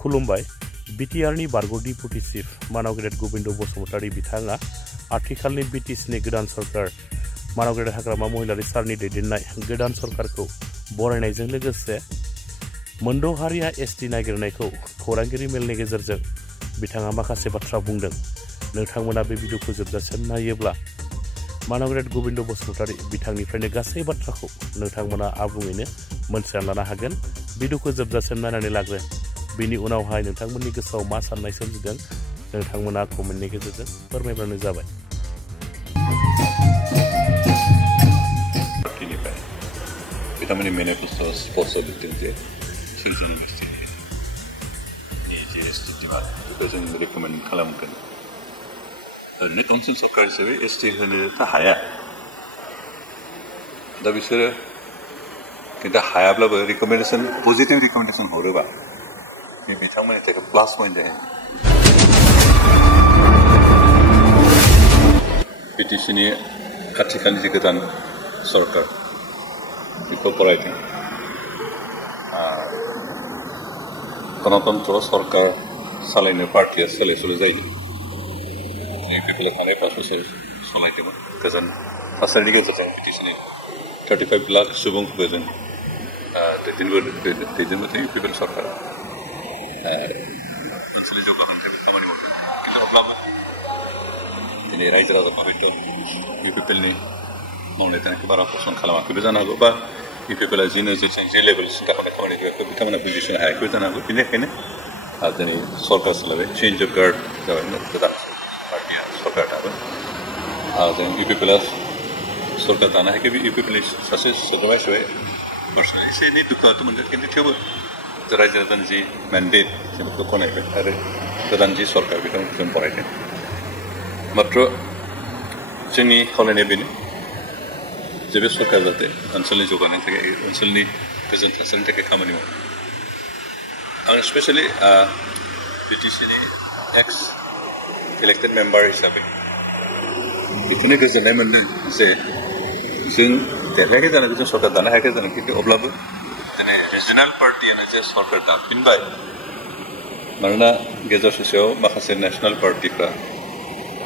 खुलुमबाय बिटिआरनि बारग' डिपुटि चिफ मानाव गेदेर गोविन्द बसुमतारी बिथाङा आथिखालनि बिटिसिनि गोदान सरकार मानाव गेदेर हाग्रामा महिलारि सारनि दैदेननाय गोदान सरकारखौ बरायनायजों लोगोसे मोनद' हारिया एसटि नागिरनायखौ खौरांगिरि मेलनि गेजेरजों बिथाङा माखासे बाथ्रा बुंदों। नोंथांमोना बे भिडिअखौ जोबजासिम नायोब्ला मानाव गेदेर गोविन्द बसुमतारी बिथांनिफ्रायनो गासै बाथ्राखौ नोंथांमोना आबुङैनो मोनथिना लानो हागोन। भिडिअखौ जोबजासिम नायनानै लाग्रो। बिनि उनावहाय नोंथांमोननि गोसोआव मा साननाय सोमजिदों नोंथांमोना कमेन्टनि गेजेरजों फोरमायब्लानो जाबाय। बिथांमोननि मेनिफेस्ट'आव स्पष्ट लिरदों जे सिलचर इउनिभारसिटिनि जे एसटि डिमान्ड बेखौ जों रेकमेन्ड खालामगोन। ओरैनो काउन्सिल सरकार हिसाबै एसटि होनोथ' हाया। दा बिसोरो खिन्थु हायाब्लाबो रिकमेन्डेसन पजिटिभ रिकमेन्डेसन हरोबा बिथांमोननि थाखाय प्लास पइन्ट जायो। बिटिसिनि खाथिखालनि जे गोदान सरकार बेखौ बरायदों। गणतन्त्र सरकार सालायनो पार्टिया सोलाय सोल' जायो। पिपल थानाय 5 बोसोर सालायदोंमोन। गोजान थासारिनि गेजेरजों बिटिसिनि 35 लाख सुबुंफोरखौ जों दैदेनबाय थायो पिपल सरकार ओनसोलनि जौगाखांथाय खामानि मावदों। खिन्थु अब्लाबो दिनै रायजो राजाफोराथ' इउपिपिएलनि मावनाय दांनायखौ बारा पसन्द खालामाखैबो जानो हागौ, बा इउपिपिएलआ जि नोजोरजों जे लेभेल सिन्था खालामनाय खामानि गैयाखौ बिथांमोना बुजिस'नो हायाखैबो जानो हागौ। बेनिखायनो दिनै सरकार सोलायबाय, चेन्ज अफ गार्ड जाबाय, गोदान पार्टिया सरकार दाबाय। जों इउपिपिएलआ सरकार दानो हायाखै। बे इउपिपिएलनि सासे सोद्रोमा हिसाबै पार्सनेलि एसे एनै दुखुआथ' मोनगोन। खिन्थु थेवबो रायजो राजानि जि मेन्डेट जों बेखौ गनायबाय आरो गोदान जि सरकार बेखौ जों बरायदों। मात्र जोंनि खावलायनाया बेनो जे बे सरकार जाहाथे ओनसोलनि जौगानायनि थाखाय, ओनसोलनि गोजोन थासारिनि थाखाय खामानि मावो। आं स्पेसियेलि बिटिसिनि एक्स इलेक्टेड मेम्बार हिसाबै बेखौनो गोजोननाय मोन्दों जे जों देरहायाखै जानांगौ, जों सरकार दानो हायाखै जानांगौ, खिन्थु अब्लाबो दिनै रिजनेल पार्टियानो जे सरकार दाफिनबाय। मानोना गेजेर ससेयाव माखासे नेसनेल पार्टिफ्रा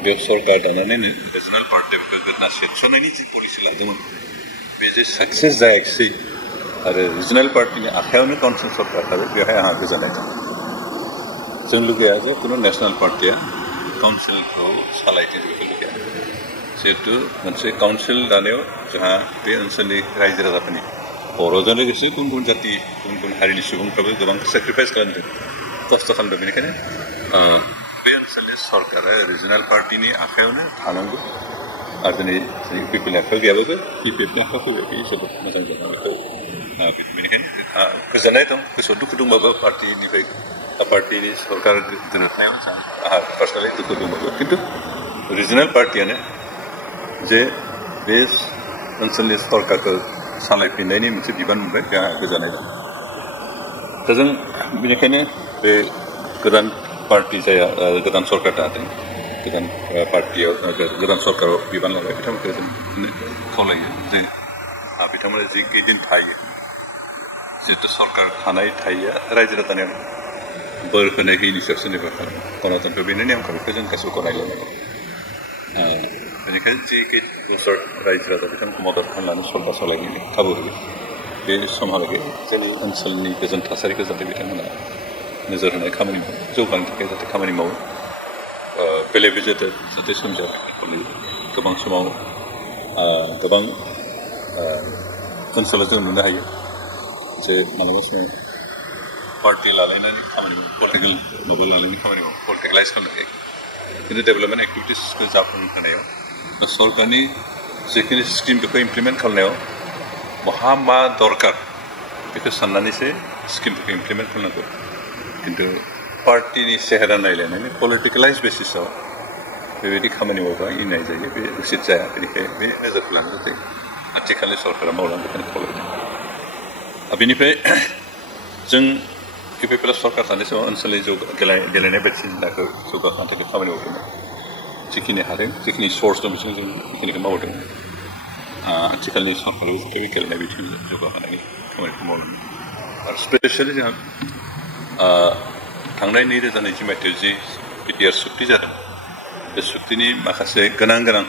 बे सरकार दानानैनो रिजनेल पार्टिफोरखौ गोदना सेथ्रनायनि जि पलिसि लादोंमोन बे जे साक्सेस जायाखिसै आरो रिजनेल पार्टिनि आखायावनो काउन्सिल सरकार थाबाय। बेवहाय आंहा गोजोननाय दं। जों लुगैया जे खुनु नेसनेल पार्टिया काउन्सिलखौ सालायथों, बेखौ लुगैया। जिहेतु मोनसे काउन्सिल दानायाव जोंहा बे ओनसोलनि रायजो राजाफोरनि बर'जों लोगोसे गुबुन गुबुन जाति, गुबुन गुबुन हारिनि सुबुंफ्राबो गोबां सेक्रिफाइस खालामदों, खस्थ' खालामदों। बेनिखायनो बे ओनसोलनि सरकारा रिजनेल पार्टिनि आखायावनो थानांगौ। आरो दिनै इउपिपिएलनि आखायाव गैयाबाबो इउपिएफनि आखायाव फैबाय, बे जोबोद मोजां जादों। बेखौ बेनिखायनो गोजोननाय दं। गोसोआव दुखु दंबाबो पार्टिनि सरकार दोरोदनायाव आंहा पार्सनेलि दुखु दंबाबो, खिन्थु रिजनेल पार्टियानो जे बे ओनसोलनि सरकारखौ सालायफिननायनि मोनसे बिबान मोनबाय, बेहा गोजोननाय दं। दा जों बेनिखायनो बे गोदान पार्टि जाया गोदान सरकार दादों, गोदान पार्टियाव गोदान सरकाराव बिबान लाबाय, बिथांमोनखौ जों खावलायो जे बिथांमोना जि दिन थायो, जिहेतु सरकार थानाय थायैया रायजो राजानि बोर होनाय होयिनि सायाव सोरनिबा गणतन्त्र बेनि नेमखान्थिखौ जों गासैबो गनायलायनांगौ। बेनिखायनो जि बोसोर रायजो राजा बिथांमोनखौ मदद खालामनानै सरकार सालायनो खाबु होगोन। बे समहालागै जोंनि ओनसोलनि गोजोन थासारिखौ जाहाथे बिथांमोना नोजोर होनाय खामानि मावो, जौगानो थाखाय जाहाथे खामानि मावो, बेले बेजे जाहाथे सोमजिया। गोबां समाव गोबां ओनसोलाव जों नुनो हायो जे मालाबा समाव पार्टि लालायनानै खामानि मावो, पलिटिकेल माबा लालायनानै खामानि मावो, पलिटिकेलाइज खालामनो। खिन्थु डेभेलपमेन्ट एक्टिभिटिसखौ जाफुंहोनायाव सरकारनि जिखिनि स्किम बेखौ इमप्लिमेन्ट खालामनायाव बहा मा दरकार बेखौ साननानैसो स्किमफोरखौ इमप्लिमेन्ट खालामनांगौ। खिन्थु पार्टिनि सेहेरा नायलायनानै पलिटिकेलाइज बेसिसाव बेबायदि खामानि मावबा इनाय जायो, बे उचित जाया। बेनिखायनो बे नोजोरखौ लानानै आथिखालनि सरकारा मावलांनो बेखौनो खावलायदों। बेनिफ्राय जों इउपिपिएल सरकार थानाय समाव ओनसोलनि गेलेनाय बायदिसिनाखौ जौगाखांथायनि खामानि मावदोंमोन। जिखिनि हादों, जिखिनि सर्स दं, बिसोर जों बेखिनिखौ मावदों। आथिखालनि सरकाराबो जाहाथे बे गेलेनाय बिथिंजों जौगाहोनायनि खामानिखौ मावलाङो। आरो स्पेसियेलि जोंहा थांनाय 2020 मायथाइयाव जि बिटिआर सुक्ति जादों बे सुक्तिनि माखासे गोनां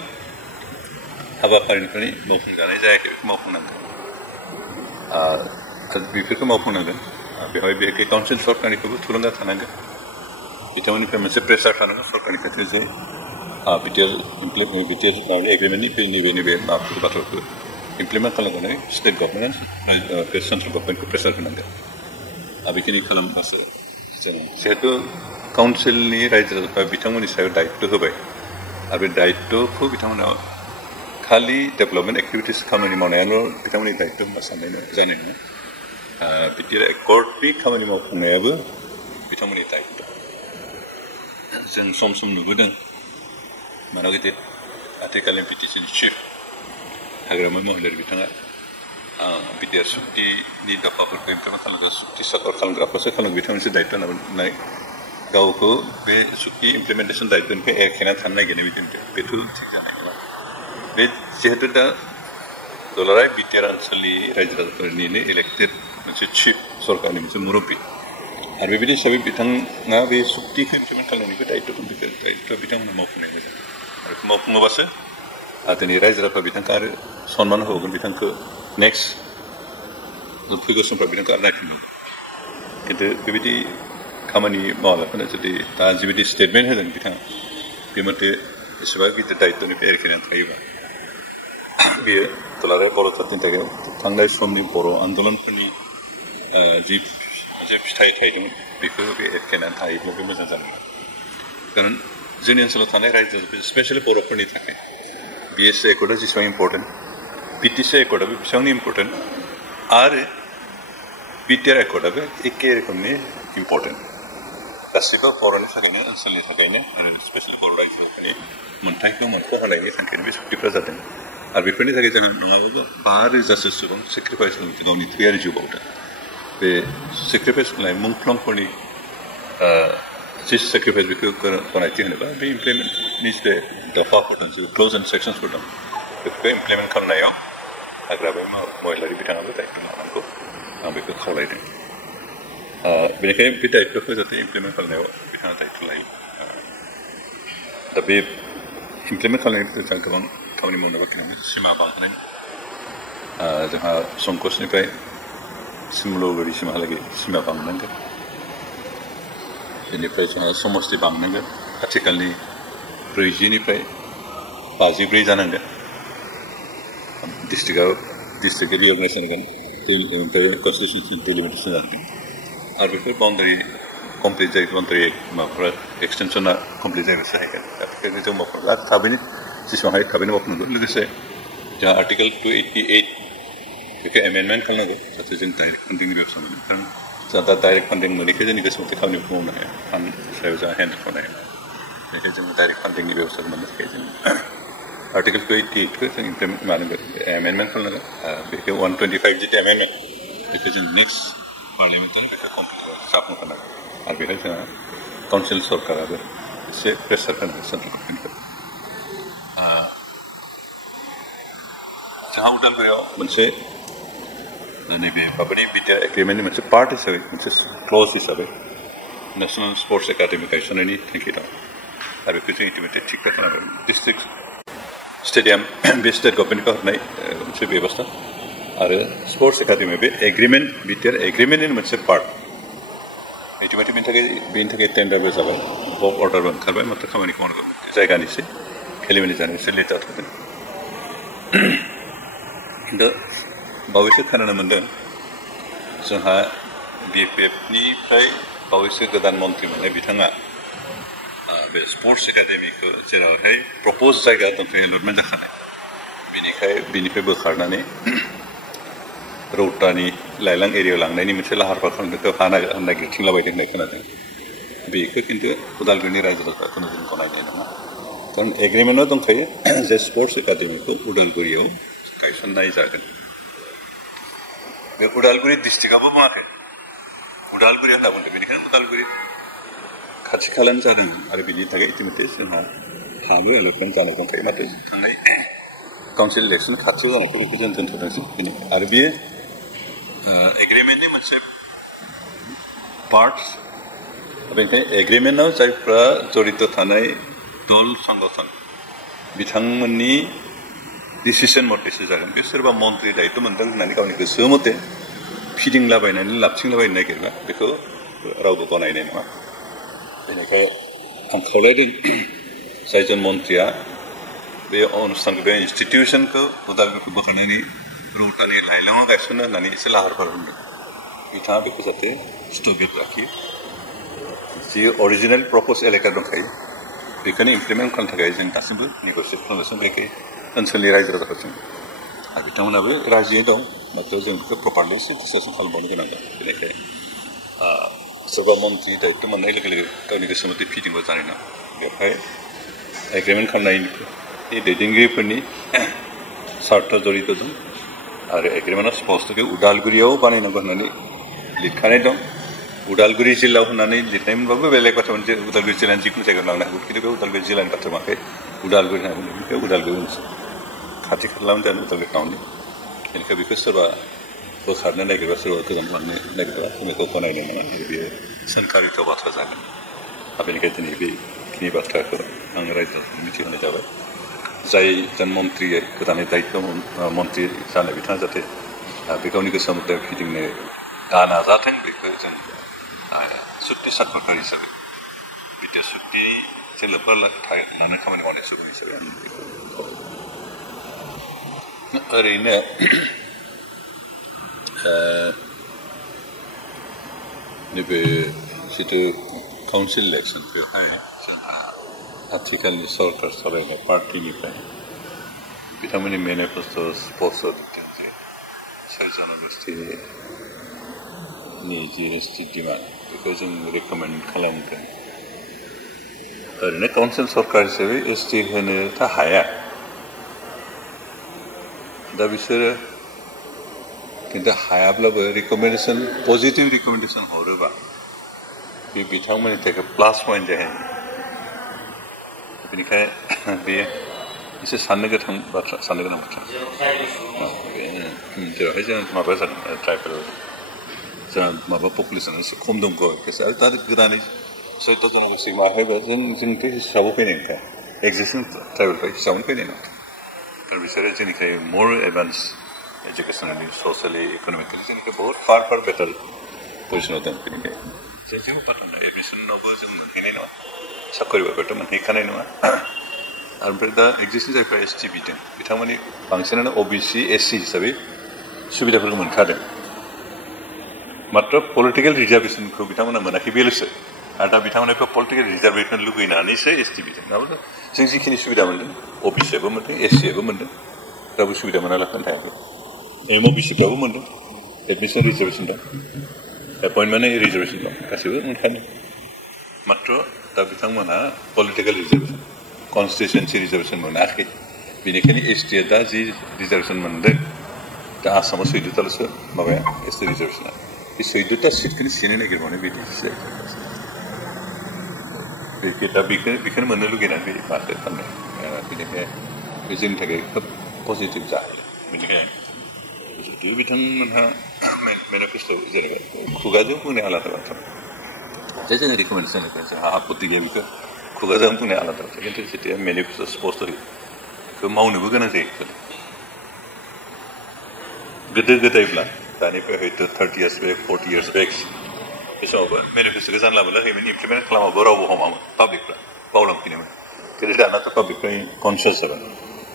हाबाफारिनिफ्राय मावफुंजानाय जायाखै बेखौ मावफुंनांगोन बेफोरखौ मावफुंनांगोन बेवहाय बे काउन्सिल सरकारनिफ्रायबो थुलुंगा थानांगोन बिथांमोननिफ्राय मोनसे प्रेसार थानांगोन सरकारनि खाथियाव जे बिटिआर एग्रिमेन्टनि नैबे माबाफोर बाथ्राफोरखौ इमप्लिमेन्ट खालामनानै स्टेट गभर्नमेन्ट सेन्ट्रेल गभर्नमेन्टखौ प्रेसार होनांगोन बेखिनि खालामबासो जों जिहेतु काउन्सिलनि रायजो राजाफ्रा बिथांमोननि सायाव दायित्व होबाय आरो बे दायित्वखौ बिथांमोना खालि डेभेलपमेन्ट एक्टिभिटिस खामानि मावनायाल' बिथांमोननि दायित्व होनना साननाय जानाय नङा बिटिआर एकर्डनि खामानि मावफुंनायाबो बिथांमोननि दायित्व जों सम नुबोदों मानव गिदिर आथिखालनि बिटिसिनि चिफ हाग्रामा महिलारि बिथाङा बिटिआर सुक्तिनि दफाफोरखौ इमप्लिमेन्ट खालामग्रा सुक्ति साकर खालामग्राफोरसो खालामो बिथांमोनसो दायित्व होननाय गावखौ बे सुक्ति इमप्लिमेन्टेसन दायित्वनिफ्राय एरखेना थानो नागिरनाय बेथ' थिग जानाय नङा बे जिहेतु दा दुलाराय बिटिआर ओनसोलनि रायजो राजाफोरनिनो इलेक्टेड मोनसे चिफ सरकारनि मोनसे मुरब्बी आरो बेबायदि हिसाबै बिथाङा बे सुक्तिखौ इमप्लिमेन्ट खालामनायनिबो दायित्व बिथांमोना मावफुंनाय मोजां आरो मावफुङोबासो दिनै रायजो राजाफ्रा बिथांखौ आरो सन्मान होगोन बिथांखौ नेक्स्ट फैगौ समफ्राव बिथांखौ आरो नायफिनगोन खिन्थु बेबायदि खामानि मावालाफानो जुदि दा जिबायदि स्टेटमेन्ट होदों बिथाङा बे मथे एसेबां गिदिर दायित्वनिफ्राय एरखेनानै थायोबा बेयो दुलाराय बर' जातिनि थाखाय थांनाय समनि बर' आन्दलनफोरनि जि मोनसे फिथाइ थायदोंमोन बेखौ बे एरखेनानै थायोब्ला बे मोजां जागोन खारन जोंनि ओनसोलाव थानाय रायजो स्पेसियेलि बर'फोरनि थाखाय बिएसए एकर्डआ जेसेबां इम्पर्टेन्ट बिटिसि एकर्डआबो बेसेबांनो इम्पर्टेन्ट आरो बिटिआर एकर्डआबो एखे रोखोमनि इम्पर्टेन्ट गासैबो बर'नि थाखायनो ओनसोलनि थाखायनो स्पेसियेलि बर' रायजोफोरनि मोनथायखौ मोनख'होनायनि थांखियानो बे सुक्तिफ्रा जादों आरो बेफोरनि थाखाय जोङो नङाबाबो 5,000 सुबुं सेक्रिफाइस गावनि थैयारि जिउ बावदों बे सेक्रिफाइस खालामनाय मुंख्लंफोरनि जि सेक्रिफाइस बेखौ गनायथि होनोबा बे इमप्लिमेन्टनि जे दफाफोर दं जे क्ल'ज एन्ड सेक्सन्सफोर दं बेफोरखौ इमप्लिमेन्ट खालामनायाव हाग्रामा महिलारि बिथाङाबो दायित्व लानांगौ आं बेखौ खावलायदों बेनिखायनो बे दायित्वखौ जाहाथे इमप्लिमेन्ट खालामनायाव बिथाङा दायित्व लायो दा बे इमप्लिमेन्ट खालामनायनि जों गोबां खामानि मावनोबो गोनां सिमा बांहोनाय जोंहा संकसनिफ्राय सिमलुगुरिसिमहालागै सिमा बांनांगोन बेनिफ्राय जोंहा समस्ति बांनांगोन आथिखालनि 40निफ्राय 54 जानांगोन डिस्ट्रिक्ट रिअर्गनाइजेसन जागोन ओमफ्राय कनस्टिटिउसन डिलिमिटेसन जागोन आरो बेफोर बाउन्डारि कमप्लिट जायो बाउन्डारि माबाफोरा एक्सटेनसना कमप्लिट जायोबासो जाहैगोन दा बेखायनो जों मावफुंनांगौ आरो थाबैनो जेसेबां हायो थाबैनो मावफुंनांगौ लोगोसे जोंहा आर्टिकेल 288 बेखौ एमेन्डमेन्ट खालामनांगौ जाहाथे जों डाइरेक्ट फान्डिंनि बेबस्था मोनो खारन जोंहा दा डाइरेक्ट फान्डिं मोनैखाय जोंनि गोसो मथे खामानिखौ मावनो हाया फान्ड सायाव जोंहा हेन्ड खालामनो हाया बेनिखायनो जोङो डाइरेक्ट फान्डिंनि बेबस्थाखौ मोननो थाखाय जों आर्टिकेल 288खौ जों इमप्लिमेन्ट मानांगोन एमेन्डमेन्ट खालामनांगोन बेखौ 125 जिथु एमेन्डमेन्ट बेखौ जों नेक्स्ट पार्लियामेन्टाव बेखौ कमप्लिट जाफुंहोनांगोन आरो बेहाय जोंहा काउन्सिल सरकाराबो एसे प्रेसार होनांगोन सेन्ट्रेल गभर्नमेन्टखौ जोंहा उदालगुरियाव मोनसे नैबे माबानि बिटिआर एग्रिमेन्टनि मोनसे पार्ट हिसाबै मोनसे क्लज हिसाबै नेसनेल स्पर्ट्स एकाडेमि गायसननायनि थांखि दं आरो बेखौ जों इटिमेटलि थिग खालामनांगोन डिस्ट्रिक्ट स्टेडियाम बे स्टेट गभर्नमेन्टखौ होनाय मोनसे बेबस्था आरो स्पर्ट्स एकाडेमि बे एग्रिमेन्ट बिटिआर एग्रिमेन्टनि मोनसे पार्ट इटिमेटलि बेनि थाखाय टेन्डारबो जाबाय अर्डारबो ओंखारबाय माथ्र खामानिखौ मावनांगौ जायगानिसै खेलिमेलि जानायसो लेट जाथ'दों दा बावैसो खोनानो मोन्दों जोंहा बिएफएफनिफ्राय बावैसो गोदान मन्त्रि मोननाय बिथाङा बे स्पर्ट्स एकाडेमिखौ जेरावहाय प्रपज जायगा दंखायो एलटमेन्ट जाखानाय बिनिफ्राय बोखारनानै रौतानि लाइलां एरियायाव लांनायनि मोनसे लाहार फाहार खालामनायखौ नागिरथिंलाबायदों होननाय खोनादों बेखौ खिन्थु उदालगुरिनि रायजो राजाफोरखौनो जों गनायनाय नङा खारन एग्रिमेन्टआव दंखायो जे स्पर्ट्स एकाडेमिखौ उदालगुरियाव गायसननाय जागोन बे उदालगुरि डिस्ट्रिक्टआबो बुङाखै उदालगुरिया होनना बुंदों बेनिखायनो उदालगुरि खाथि खालानो जादों आरो बिनि थाखाय इटिमेटलि जोंहा हाबो एलटमेन्ट जानाय दंखायो नाथाय थांनाय काउन्सिल इलेक्सन खाथियाव जानायखौ बेखौ जों दोनथ'दोंसै आरो बेयो एग्रिमेन्टनि मोनसे पार्ट बेनिखायनो एग्रिमेन्टआव जायफ्रा जड़ित थानाय दल संगठन बिथांमोननि डिसिसन मतेसो जागोन बे सोरबा मन्त्रि दायित्व मोनदों होननानै गावनि गोसो मते फिदिंलाबायनानै लाबथिंलाबायनो नागिरबा बेखौ रावबो गनायनाय नङा बेनिखायनो आं खावलायदों जायजन मन्त्रिया बे अनुष्ठानखौ बे इन्स्टिटिउसनखौ उदालगुरिखौ बोखारनानै रौतानि लाइलाङाव गायसननो होननानै एसे लाहार फाहार खालामदों बिथाङा बेखौ जाहाथे स्थगित लाखियो जि अरिजिनेल प्रप'ज एलेका दंखायो बेखौनो इमप्लिमेन्ट खालामनो थाखाय जों दासिमबो नेगसियेट खालामगासिनो बेखौ ओनसोलनि रायजो राजाफोरजों आरो बिथांमोनाबो राजियै दं माथ्र' जों बेखौ प्रपारलि एसे डिसकासन खालामबावनो गोनां दं बेनिखायनो सोरबा मन्त्रि दायित्व मोननाय लोगो लोगो गावनि गोसो मथे फिदिंबो जानाय नङा बेवहाय एग्रिमेन्ट खालामनायनि दैदेनगिरिफोरनि सार्थ जड़ित दं आरो एग्रिमेन्टआव स्पष्टयै उदालगुरियाव बानायनांगौ होननानै लिरखानाय दं उदालगुरि जिल्लायाव होननानै लिरनाय मोनबाबो बेलेग बाथ्रामोन जे उदालगुरि जिल्लानि जिखुनु जायगायाव लांनो हागौ खिन्थु बे उदालगुरि जिल्लानि बाथ्रा माखै उदालगुरि होनना बुङो बे उदालगुरि ओनसोल खाथि खालायावनो जानो उदालगुरि टाउननि बेनिखायनो बेखौ सोरबा बोखारनो नागिरबा सोरबा गोजान लांनो नागिरबा बेखौ गनायनो नङा बेयो सोंखारिथ' बाथ्रा जागोन बेनिखायनो दिनै बेखिनि बाथ्राखौ आं रायजोआव मिथिहोनाय जाबाय जाय जों मन्त्रि गोदानै दायित्व मन्त्रि जानाय बिथाङा जाहाथे बे गावनि गोसो मथे फिदिंनो दा नाजाथों बेखौ जों सुक्ति साखरकार हिसाबै बिदि सुक्तिजों लोब्बा लानानै खामानि मावनाय सुबुं हिसाबै ओरैनो नैबे जितु काउन्सिल इलेक्सन बेवहाय आथिखालनि सरकार सालायनाय पार्टिनिफ्राय बिथांमोननि मेनिफेस्ट'आव स्पष्ट दिन्थिदों जे 6 जनगोष्ठीनि जि एसटि डिमान्ड बेखौ जों रेकमेन्ड खालामगोन ओरैनो काउन्सिल सरकार हिसाबै एसटि होनोथ' हाया दा बिसोरो खिन्थु हायाब्लाबो रिकमेन्डेसन पजिटिभ रिकमेन्डेसन हरोबा बे बिथांमोननि थाखाय प्लास पइन्ट जाहैयो बेनिखायनो बे एसे साननो गोनां बाथ्रा जेरावहाय जों माबा जादों ट्राइबेल जोंहा माबा पपुलेसना एसे खम दं आरो दा गोदानै 14 जनगोष्ठी माहायबा जोंथ' हिसाबाव फैनाय नंखाया एक्जिस्टिं ट्राइबेलफ्रा हिसाबावनो फैनाय नङा दा बिसोरो जोंनिखाय मर एडभान्स एजुकेसनेलि ससियेलि इक'नमिकेलि जोंनिखाय बहुत फार बेटार पजिसनाव दं बेनिखायनो जेबो बाथ्रा नङा एडमिसनावबो जों मोनहैनाय नङा साख्रि बाख्रिथ' मोनहैखानाय नङा आरो ओमफ्राय दा एक्जिस्टिं जायफ्रा एसटि बिदों बिथांमोननि बांसिनानो अबिसि एससि हिसाबै सुबिदाफोरखौ मोनखादों मात्र पलिटिकेल रिजार्भेसनखौ बिथांमोना मोनाखै बेल'सो आरो दा बिथांमोननिफ्राय पलिटिकेल रिजार्भेसन लुगैनानैसो एसटि बिदों नङाब्ला जों जिखिनि सुबिदा मोन्दों अबिसिआबो मोन्दों एससिआबो मोन्दों रावबो सुबिदा मोना लाखिनो हायाखै एमअबिसिफ्राबो मोन्दों एडमिसन रिजार्भेसन दं एपइन्टमेन्ट रिजार्भेसन दं गासैबो मोनखादों मात्र दा बिथांमोना पलिटिकेल रिजार्भेसन कन्स्टिटुएन्सि रिजार्भेसन मोनाखै बेनिखायनो एसटिआ दा जि रिजार्भेसन मोन्दों दा आसामाव 14ताल'सो माबाया एसटि रिजार्भेसना बे 14ता सिटखौनो सेनो नागिरबावनाय बिदि दा बेखौनो मोननो लुगैनानै बे माथो खालामनाय बेनिखायनो बे जोंनि थाखाय खोब पजिटिभ जाहैयो बेनिखायनो जुदि बिथांमोनहा मेनिफेस्ट' जेनेबा खुगाजों बुंनाय आलादा बाथ्रा जे जोङो रिकमेन्डेसन जोंहा आपत्ति गैया बेखौ खुगाजों बुंनाय आलादा बाथ्रा खिन्थु जेथिया मेनिफेस्ट' स्पष्ट होयो बेखौ मावनोबो गोनां जायो गोदो गोदायब्ला दानिफ्राय हयथ' 30 years बेक 40 years बेक बे समावबो मेनिफेस्ट'खौ जानला मोनला होयोमोन इमप्लिमेन्ट खालामाबो रावबो हमामोन पाब्लिकफ्रा बावलांफिनोमोन खिन्थु दानाथ' पाब्लिकफ्रा कनसियास जाबाय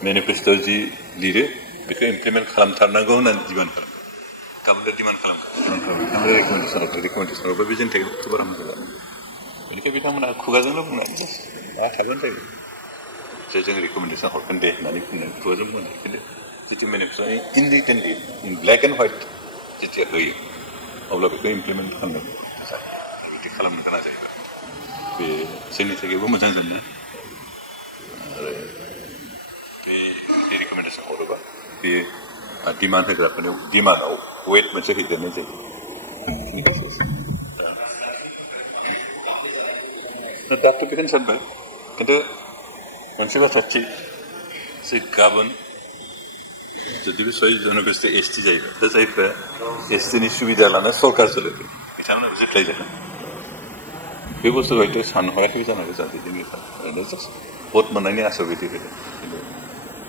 मेनिफेस्ट'आव जि लिरो बेखौ इमप्लिमेन्ट खालामथारनांगौ होननानै डिमान्ड खालामो गाबोन डिमान्ड खालामो रिकमेन्डेसनावबो बे जोंनि थाखाय बारा मोजां जागोन बेनिखायनो बिथांमोना खुगाजोंल' बुंनानै दा थागोन जायो जे जों रिकमेन्डेसन हरगोन दे होननानै बुंनानै खुगाजों बुंनाय खिन्थु जितु मेनिफेस्ट'आ इनरिटेनलि इन ब्लेक एन्ड व्हाइट जेथिया होयो अब्ला बेखौ इमप्लिमेन्ट खालामनो बिदि खालामनो गोनां जायो बे जोंनि थाखायबो मोजां जानो आरो बे रिकमेन्डेसन हरोबा बे डिमान्ड होग्राफोरनि डिमान्डआव वेट मोनसे हैदेरनाय जायो दाथ' बेखौनो सानबाय खिन्थु मोनसे बाथ्रा थिग जे गाबोन जुदि बे 6 जनगोष्ठी एसटि जायोबा दा जायफ्रा एसटिनि सुबिदा लाना सरकार सोलिदों बिथांमोनाबो जेख्लाय जागोन बे बुस्थुखौ हयथ' सानहराखैबो जानो हागौ जाहाथे जोंनि ओरैनो जास्ट भट मोननायनि आसा बिदि होदों खिन्थु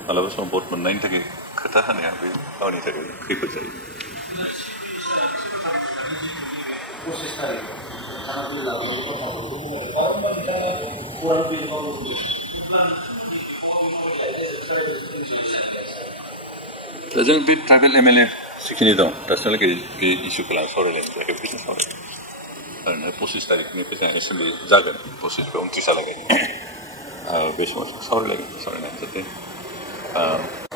मालाबा समाव भट मोननायनि थाखाय खोथा होनाया बे गावनि थाखाय खैफोद जायो दा जों बे ट्राइबेल MLA जिखिनि दं दासिमहालागै बे इस्युखौ लानानै सावरायलायनाय जायाखै बेखौ सावराय ओरैनो 25 तारिखनिफ्राय जोंहा एसेम्बलि जागोन 25-29 बे समाव सावरायलायगोन सावरायनानै जाहाथे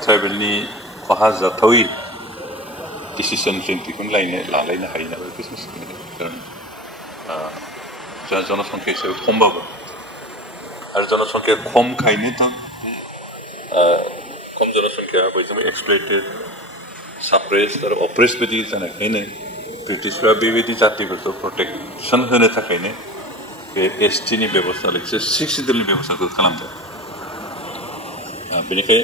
ट्राइबेलनि खहा जाथावै डिसिसन जों लालायनो हायो ना बेखौ जों सावरायगोन खारन जोंहा जनसंख्या हिसाबै खमबाबो आरो जनसंख्या खमखायनो दा खम जनसंख्या बयजोंबो एक्सप्लइटेड साप्रेस्ड आरो अप्रेस्ड बायदि जानायखायनो ब्रिटिशफ्रा बेबायदि जातिफोरखौ प्रटेक्सन होनो थाखायनो बे ST नि बेबस्था लोगोसे 6 सिडुलनि बेबस्थाखौ खालामदों बेनिखाय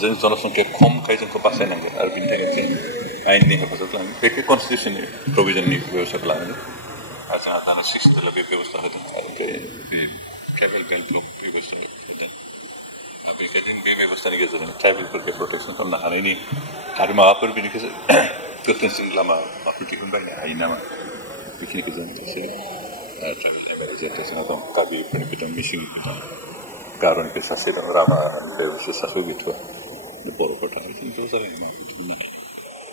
जों जनसंख्या खमखाय जोंखौ बासायनांगोन आरो बेनि थाखाय जों आयेननि हेफाजाब लानांगोन बेखौ कनस्टिटिउसननि प्रभिजननि बेबस्थाखौ लानांगोन आरो जोंहा दाना 6 सिडुलाव बे बेबस्था होदों आरो ओमफ्राय बे ट्राइबेल बेल्ट ब्लक बेबस्था होदों बेखायनो बे बेबस्थानि गेजेरजों ट्राइबेलफोरखौ प्रटेक्सन खालामनो हानायनि आरो माबाफोर बेनिखाय गोख्रोंसिन लामाफोर दिहुनबायनो हायो नामा बेखिनिखौ जों एसे ट्राइबेल MLA जेरै जोंहा दं कार्बिफोरनिफ्राय दं मिसिंनिफ्राय दं गार'निफ्राय सासे दं राभानिफ्राय सासे गैथ'आ बर'फोर थानाय जों ज' जालायनो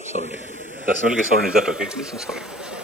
सावरायनाय दासिमहालागै सावरायनाय जाथ'वाखै जों सावरायनाय